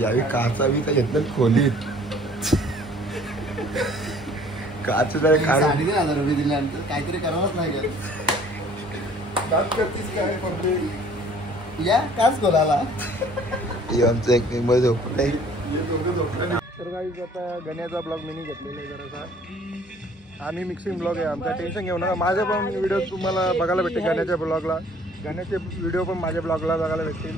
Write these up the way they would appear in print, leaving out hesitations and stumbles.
यावी काचा बी काय घेतलं खोलीत काच जरा 3,500 रुपये दिल्यानंतर काहीतरी करावंच लागेल. या काच खोलाला आमचं एक मेंबर झोपलं नाही. तर गाईज आता गण्याचा ब्लॉग मी घेतलेला आहे जरासा. आम्ही मिक्सिंग ब्लॉग आहे आमचा, टेन्शन घेऊ नका. माझे पण व्हिडिओ तुम्हाला बघायला भेटतील गण्याच्या ब्लॉगला. गण्याचे व्हिडिओ पण माझ्या ब्लॉगला बघायला भेटतील.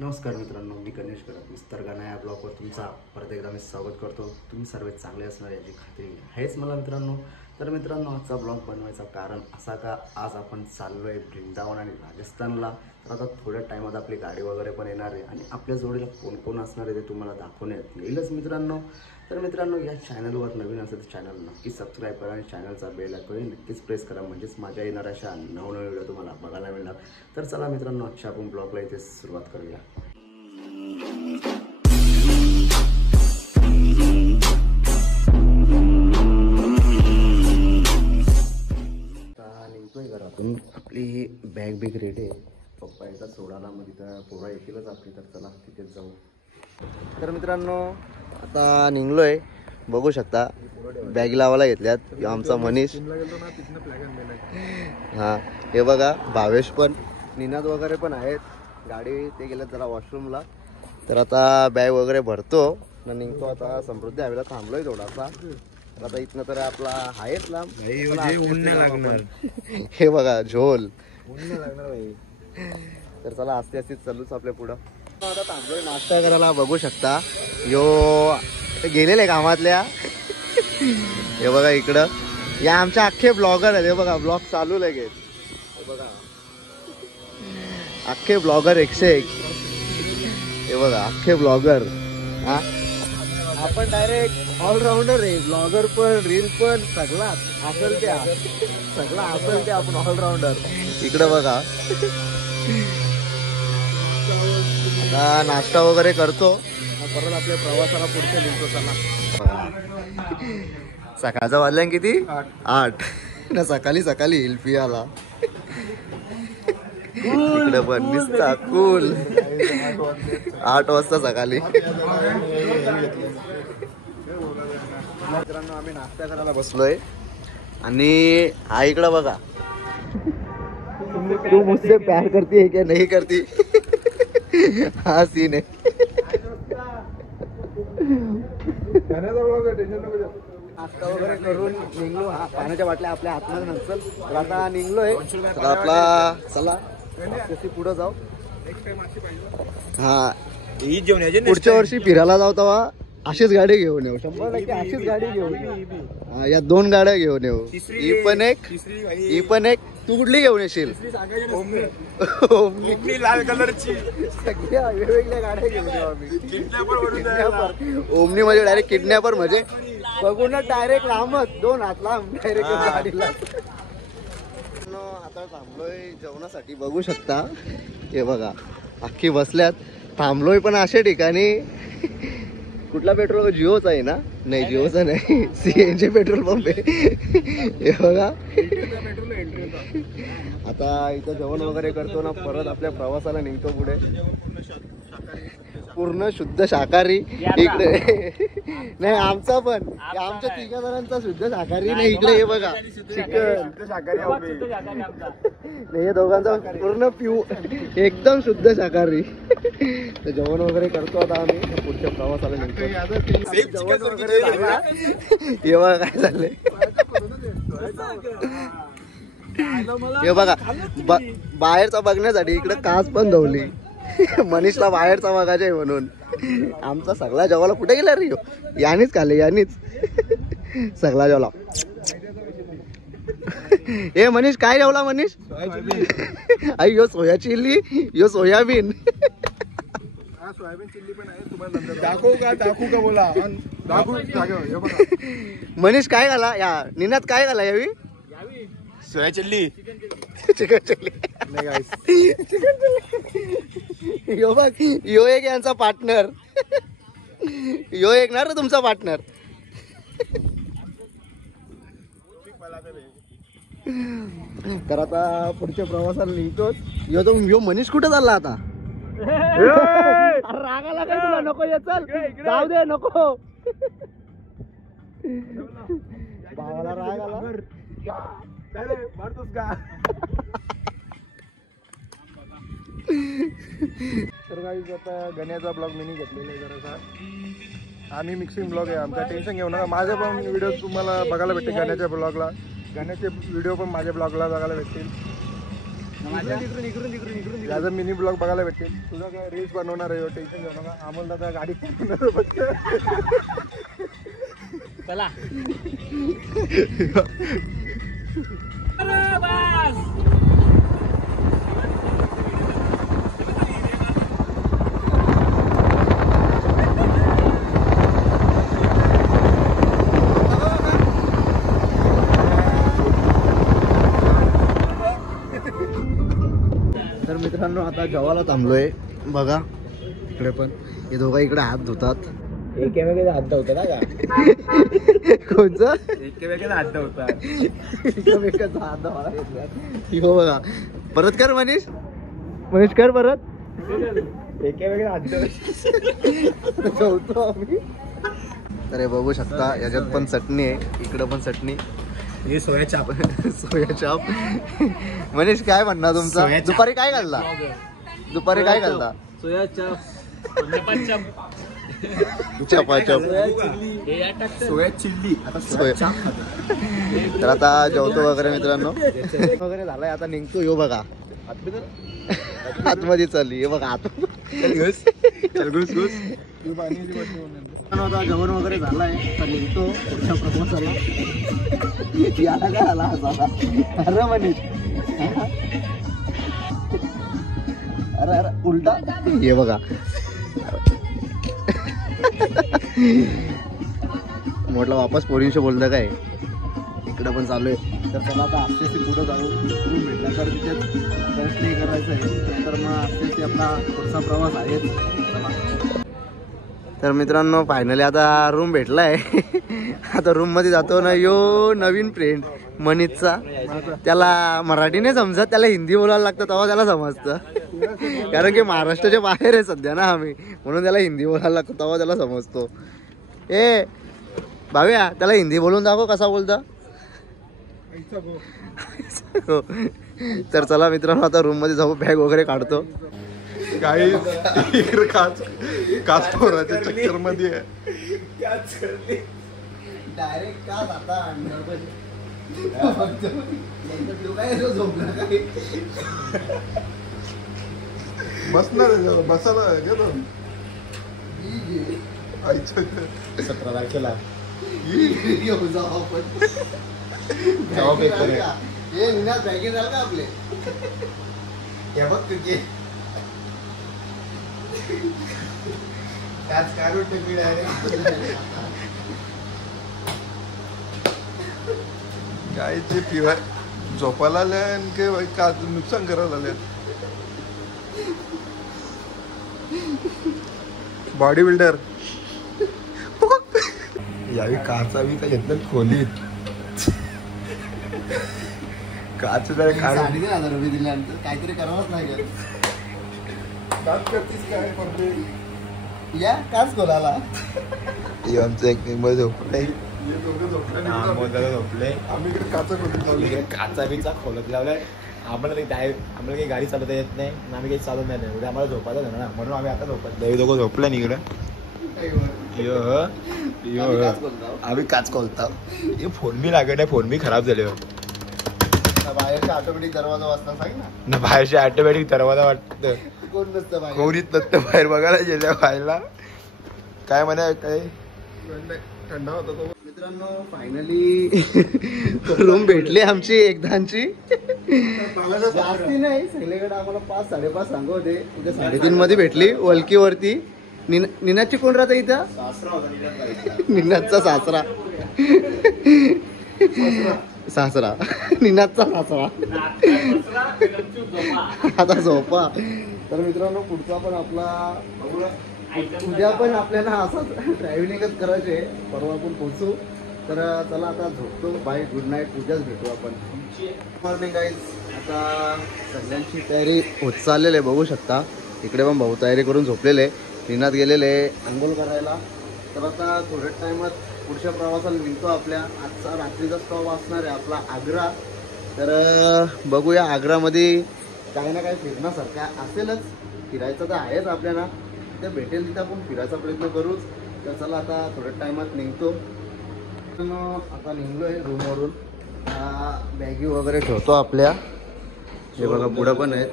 नमस्कार मित्रांनो, मी गणेश करत मिस्टर गाणा या ब्लॉगवर तुमचा परत एकदा मी स्वागत करतो. तुम्ही सर्व चांगले असणार याची खात्री आहेच मला मित्रांनो. तर मित्रांनो, आजचा ब्लॉग बनवायचं कारण असा का आज आपण चाललो आहे वृंदावन आणि राजस्थानला. तर आता थोड्या टायमात आपली गाडी वगैरे पण येणार आहे आणि आपल्या जोडीला कोण कोण असणार आहे ते तुम्हाला दाखवण्यात येईलच मित्रांनो. तर मित्रांनो, या चॅनलवर नवीन असेल तर चॅनल नक्की सबस्क्राईब करा आणि चॅनलचा बेल आयकॉन नक्कीच प्रेस करा, म्हणजेच माझ्या येणाऱ्या अशा नवनवीन व्हिडिओ तुम्हाला बघायला मिळणार. तर चला मित्रांनो, आजच्या आपण ब्लॉगला इथे सुरुवात करूया. निघतोय घरातून, आपली बॅग बिग रेडी आहे. पप्पा एकदा सोडायला, मग तिथं पोरा येतीलच आपली. तर चला तिथेच जाऊ. तर मित्रांनो, आता निघलोय, बघू शकता बॅग लावायला घेतल्यात. आमचा मनीष, हां हे बघा भावेश पण, निनाद वगैरे पण आहेत. गाडी ते गेल्यात जरा वॉशरूमला. तर आता बॅग वगैरे भरतो ना निघतो. आता समृद्धी हवेला थांबलोय थोडासा. तर आता इथनं तर आपला आहेच लांब, लागणार. हे बघा झोल लागणार. तर चला आस्ते आस्ते चालूच आपल्या पुढं. आता थांबलोय नाश्ता करायला, बघू शकता. यो गेलेले कामातल्या. हे बघा इकडं या आमच्या अख्खे ब्लॉगर आहेत. हे बघा ब्लॉग चालू लगेच. हे बघा अख्खे ब्लॉगर 101. हे बघा अख्खे ब्लॉगर. हा आपण डायरेक्ट ऑलराऊंडर आहे. ब्लॉगर पण, रील पण, सगळा असेल ते सगळा असेल ते आपण ऑलराऊंडर. इकडं बघा आता नाश्ता वगैरे करतो, परत आपल्या प्रवासाला पुढचे निघतो. चला सकाळचा वाजल्या किती 8 ना. सकाळी सकाळी हिलपी आला. इकडे पण निसता कूल 8 वाजता सकाळी. मित्रांनो, आम्ही नाश्ता करायला बसलोय आणि हा इकडं बघा, तू मुझसे प्यार करती है क्या नहीं करती, हा सीन आहे. नाश्ता वगैरे करून निघलो. हा पाण्याच्या बाटल्या आपल्या हातमध्ये नसेल तर आता निघलोय. तर आपला चला पुढं जाऊ. हा पुढच्या वर्षी फिरायला जाऊ तेव्हा अशीच गाडी घेऊन येऊ. 100% अशीच गाडी घेऊन. या 2 गाड्या घेऊन येऊ. ही पण एक. तू कुठली घेऊन येशील? ओमनी लाल कलरची. सगळ्या वेगवेगळ्या गाड्या घेऊन येऊ आम्ही. ओमनी म्हणजे डायरेक्ट किडनॅपर, म्हणजे बघून डायरेक्ट लांबच 2 हात लांब डायरेक्ट गाडीला. आता थांबलोय जेवणासाठी, बघू शकता. हे बघा अख्खी बसल्यात. थांबलोय पण अशा ठिकाणी. कुठला पेट्रोल? जिओचा आहे ना? नाही जिओचा नाही, CNG पेट्रोल पंप आहे. हे बघा आता इथं जेवण वगैरे करतो ना, परत आपल्या प्रवासाला निघतो पुढे. पूर्ण शुद्ध शाकाहारी इकडे. नाही आमचा पण, आमच्या 3 जणांचा शुद्ध शाकाहारी नाही इकडे. हे बघा चिकन हे दोघांचा पूर्ण एकदम शुद्ध शाकाहारी. तर जेवण वगैरे करतो आता आम्ही, पुढच्या प्रवासाला निघतो. जेवण वगैरे झालं. हे बघा काय झालंय. हे बघा बाहेरचा बघण्यासाठी इकडे काच पण धवली. मनीषला बाहेरचा बघायचा आहे म्हणून. आमचा सगळा जेवायला कुठे गेला रे? यानीच खाल्ले, यानीच सगळा जेवला. हे मनीष काय जेवला? मनीष आई यो सोया चिल्ली, यो सोयाबीन. सोयाबीन चिल्ली पण आहे. तुम्हाला दाखवू का बोला. मनीष काय घाला? या निनाद काय घाला यावी? सोया चिल्ली, चिकन चिल्ली. यो बघ, यो एक यांचा पार्टनर. यो एक ना रे तुमचा पार्टनर. तर आता पुढच्या प्रवासाला निघतोच. यो मनीष कुठे चालला आता? रागाला काय तुला? नको ये, चल जाऊ दे, नको. भावाला राग आला. मारतोस का? तर काही आता गण्याचा ब्लॉग मी घेतलेला आहे जरासा. आम्ही मिक्सिंग ब्लॉग आहे आमचा, टेन्शन घेऊ नका. माझे पण व्हिडिओ तुम्हाला बघायला भेटतील गण्याच्या ब्लॉगला. गाण्याचे व्हिडिओ पण माझ्या ब्लॉगला बघायला भेटतील. माझा मिनी ब्लॉग बघायला भेटतील. तुझा काय रील्स बनवणार आहे, टेन्शन घेऊ नका. अमोल दादा गाडी फक्त. चला तर मित्रांनो आता जेवायला थांबलोय. बघा इकडे पण हे दोघं इकडे हात धुतात. एकेवेगळे हात होता ना का? कोणचं? एकेवेगळे हात होता. हो बघा, परत कर मनीष. मनीष कर परत. एकेवेगळे हात जेवतो आम्ही. तर हे बघू शकता याच्यात पण चटणी आहे, इकडं पण चटणी. हे सोया चाप. सोया चाप. मनीष काय म्हणणार तुमचा? दुपारी काय खाल्ला? दुपारी काय खाल्ला? सोया चाप. चपाचप. सोया चिल्ली. तर आता जेवतो वगैरे मित्रांनो वगैरे झालाय. आता निघतो. यो बघा आतमध्ये चालली. हे बघा आत. आता जेवण वगैरे झालाय. आता निघतो पुढच्या प्रवासाला. याला काय आला झाला? अरे मनीष, अरे अरे उलटा. हे बघा म्हटलं वापस पोरींशी बोलतं काय. इकडं पण चालू आहे. तर चला आता आस्ते पुढं जाऊ. रूम भेटला तर तिथेच स्टे करायचं आहे. तर मग आस्ते आपला पुढचा प्रवास आहे. तर मित्रांनो फायनली आता रूम भेटलाय. आता रूम मध्ये जातो ना. यो नवीन फ्रेंड मनीषचा. त्याला मराठी नाही समजत, त्याला हिंदी बोलायला लागतं तेव्हा त्याला समजतं. कारण की महाराष्ट्राच्या बाहेर आहे सध्या ना आम्ही, म्हणून त्याला हिंदी बोलायला लागतं तेव्हा त्याला समजतो. ए भाव्या, त्याला हिंदी बोलून दाखव कसा बोलता. तर चला मित्रांनो आता रूम मध्ये जाऊ. बॅग वगैरे काढतो. काही इकडे काच पोराच्या चक्कर मध्ये डायरेक्ट का जाता. बसणार बसायला गेलो. 17 तारखेला बॅगे झालं का आपले. हे बघ तुझे काय ते फिराय झोपायला आल्या आणि का नुकसान करायला आल्या. बॉडी बिल्डर यावी काचा बी तर घेतलं खोलीत. काच जरा काढून 3,500 रुपये दिल्यानंतर काहीतरी करावंच लागेल. काच करतीस काय करते. या काच कोणाला. हे आमचं एक मेंबर झोपलाय. हे दोघं झोपले. झोपले. आम्ही इकडे काचा खोलीत लावली. काचा बिचा खोलत लावलाय. आम्हाला काही गाडी चालवता येत नाही. आम्ही काही चालवत नाही. उद्या आम्हाला झोपायला जाणार ना, म्हणून आम्ही आता झोपत नाही. दोघं झोपल्या नाही इकडे. आम्ही काच खोलता. हे फोन बी लागत नाही. फोन बी खराब झाले. बाहेरचा ऑटोमॅटिक दरवाजा वाजता सांग ना बाहेरचे ऑटोमॅटिक दरवाजा वाटतं. कोण नसतं बाहेर. कोणीच नसतं बाहेर बघायला गेल्या व्हायला. काय म्हणा काय थंडा होता तो. मित्रांनो फायनली रूम भेटली आमची एकदांची. जास्ती नाही, सगळीकडे आम्हाला 5-5.5 सांगू होते. उद्या 3:30 मध्ये भेटली वलकीवरती. निनादची कोण राहते इथं? निनादचा सासरा. सासरा निनादचा सासरा. आता झोपा. तर मित्रांनो पुढचा पण आपला उद्या पण आपल्याला असंच ट्रॅव्हलिंगच करायचे आहे. परवा आपण पोहोचू. तर चला आता झोपतो. Bye, good night. उद्याच भेटू आपण. Morning guys. आता सगळ्यांची तयारी होत चाललेली आहे, बघू शकता. इकडे पण भाऊ तयारी करून झोपलेले, निनात गेलेले अंघोळ करायला. तर आता थोड्या टायमात पुढच्या प्रवासाला निघतो. आपल्या आजचा रात्रीचा स्टॉप असणार आहे आपला आग्रा. तर बघूया आग्रामध्ये काही ना काही फिरण्यासारखं असेलच. फिरायचं तर आहेच आपल्याला, ते भेटेल तिथं आपण फिरायचा प्रयत्न करूच. तर चला आता थोड्या टायमात निघतो. आता निघलो आहे रूमवरून. बॅगी वगैरे ठेवतो आपल्या. हे बघा पुढं पण आहेत.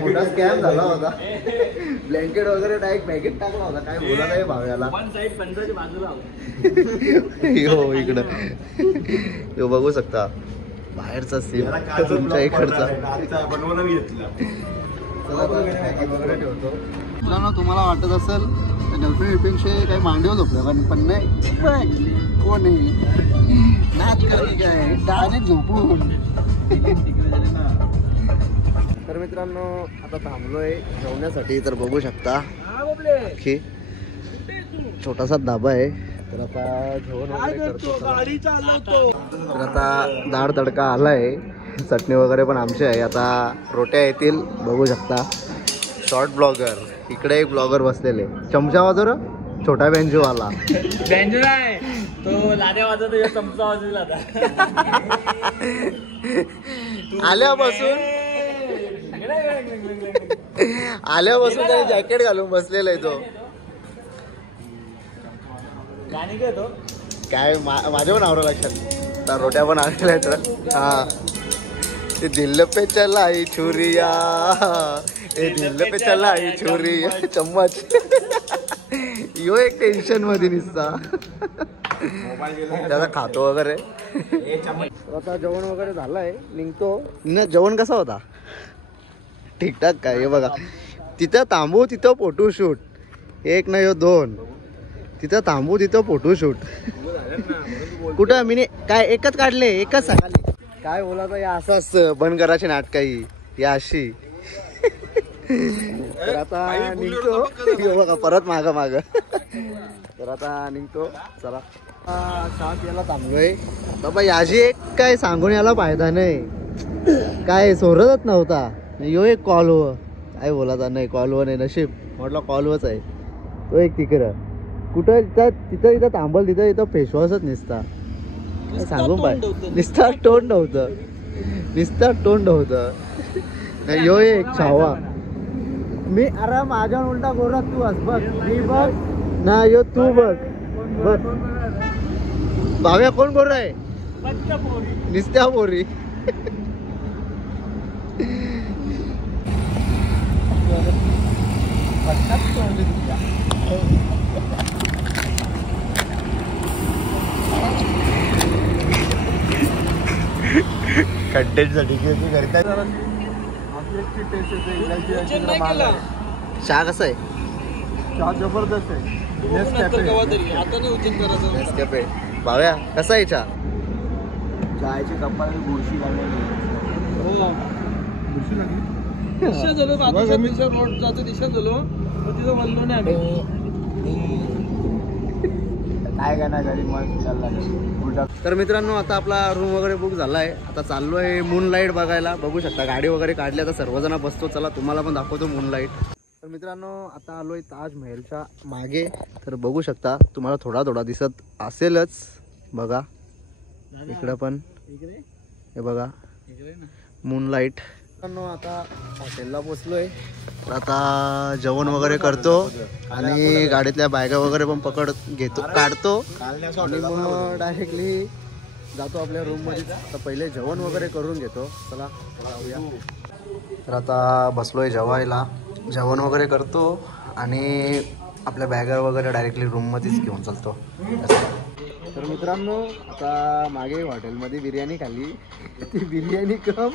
मोठा स्कॅम झाला होता. ब्लँकेट वगैरे डायरेक्ट बॅगेत टाकला होता. काय बोला नाही भाव्याला. हो इकडं हो बघू शकता बाहेरचा सीन तुमच्या इकडचा. बनवून घेतला. वगैरे ठेवतो. मित्रांनो तुम्हाला वाटत असेल गर्लफ्रेंडपेक्षा काही मांडीवर झोपलं पण नाही. कोण आहे नाच काय डायरेक्ट झोपून. तर मित्रांनो आता थांबलोय जेवण्यासाठी. तर बघू शकता की छोटासा धाबा आहे. तर आता जेवण वगैरे करतो. तर आता डाळ तडका आलाय, चटणी वगैरे पण आमची आहे. आता रोट्या येतील, बघू शकता. शॉर्ट ब्लॉगर इकडे एक ब्लॉगर बसलेले. चमचा वाजव छोटा बेंजूवाला. बेंजू आहे तो, लाद्या वाजवतो, चमचा वाजवला आल्यापासून त्याने जॅकेट घालून बसलेला आहे तो. गाणी काय तो काय माझ्या पण आवडं लक्षात. तर रोट्या पण आलेल्या आहेत. तर हा ते दिल पे चलाई छुरिया, ए दिल पे चलाई छुरिया. चम्मच यो एक टेन्शन मध्ये निसता. त्याचा खातो वगैरे. आता जेवण वगैरे झालंय, निघतो. जेवण कसा होता? ठीकठाक काय? हे बघा तिथं थांबू तिथं फोटोशूट. एक नाही दोन. तिथं थांबू तिथं फोटोशूट. कुठं मी काय एकच काढले, एकच सकाळी. काय बोलायचं या असं असतं बंद करायची नाटकाही या अशी. तर आता निघतो. बघा परत माग माग. तर आता निघतो. चला शांत याला थांबलोय. बाबा याची एक काय सांगून याला फायदा नाही. काय सोडतच नव्हता. यो एक कॉलव काय बोलायचा नाही. कॉलव नाही नशीब म्हटलं कॉलवच आहे तो एक तिकडं. कुठं तिथं तिथं थांबल तिथं तिथं फेसवॉशच निसता. सांगून पाय निसता तोंड नव्हतं. निसता तोंड नव्हतं. यो एक छावा. मी अरे माझ्या उलटा गोरा तू अस बघ. मी बघ ना यो तू बघ. बघ भाव्या कोण गोरा आहे? निसत्या पोरी. कंटेंट साठी करतात. चहा कसा आहे? चहा जबरदस्त आहे. नेसकॅफे. भाव्या कसा आहे चहा? चहाची कपाळी बुरशी लागली. बुरशी लागली. काय करणार घरी मग. तर मित्रांनो आता आपला रूम वगैरे बुक झालाय. आता चाललोय मून लाईट बघायला. बघू शकता गाडी वगैरे काढली. आता सर्वजण बसतो. चला तुम्हाला पण दाखवतो मून लाईट. तर मित्रांनो आता आलोय ताजमहलच्या मागे. तर बघू शकता तुम्हाला थोडा थोडा दिसत असेलच. बघा इकडं पण हे बघा मून लाईट. आता हॉटेलला पोचलोय. तर आता जेवण वगैरे करतो आणि गाडीतल्या बॅगा वगैरे पण घेतो काढतो आणि मग डायरेक्टली जातो आपल्या रूम मध्ये. आता पहिले जेवण वगैरे करून घेतो. चला जाऊया. तर आता बसलोय जेवायला. जेवण वगैरे करतो आणि आपल्या बॅगा वगैरे डायरेक्टली रूम मध्येच घेऊन चालतो. तर मित्रांनो आता मागे हॉटेलमध्ये बिर्याणी खाल्ली. ती बिर्याणी कम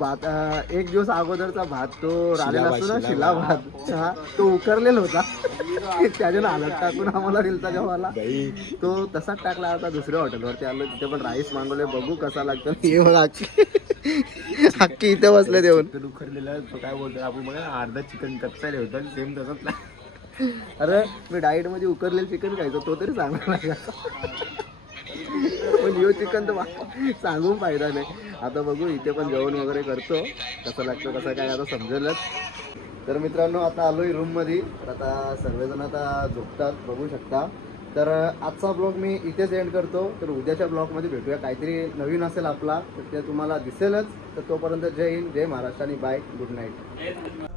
भात. एक दिवस अगोदरचा भात तो राहिलेला असतो ना शिला भात तो उकरलेला होता. त्याच्यानं हालत टाकून आम्हाला दिलता जेव्हाला तो तसाच टाकला. आता दुसऱ्या हॉटेलवरती आलो तिथे पण राईस मागवले. बघू कसा लागतो. हे बघा अख्खी इथे बसले देऊन. चिकन उखरलेलं तो काय बोलतो आपण बघा अर्धा चिकन कच्चा ठेवतो सेम तसंच ना. अरे मी डाएट मध्ये उकरलेलं चिकन खायचो तो तरी सांगायला लागला. पण यो चिकन तर सांगून फायदा नाही. आता बघू इथे पण जेवण वगैरे करतो कसं लागतं कसं काय आता समजेलच. तर मित्रांनो आता आलोय रूम मध्ये. तर आता सर्वजण आता झोपतात बघू शकता. तर आजचा ब्लॉग मी इथेच एंड करतो. तर उद्याच्या ब्लॉगमध्ये भेटूया. काहीतरी नवीन असेल आपला तर ते तुम्हाला दिसेलच. तर तोपर्यंत जय हिंद जय महाराष्ट्र आणि बाय गुड नाईट.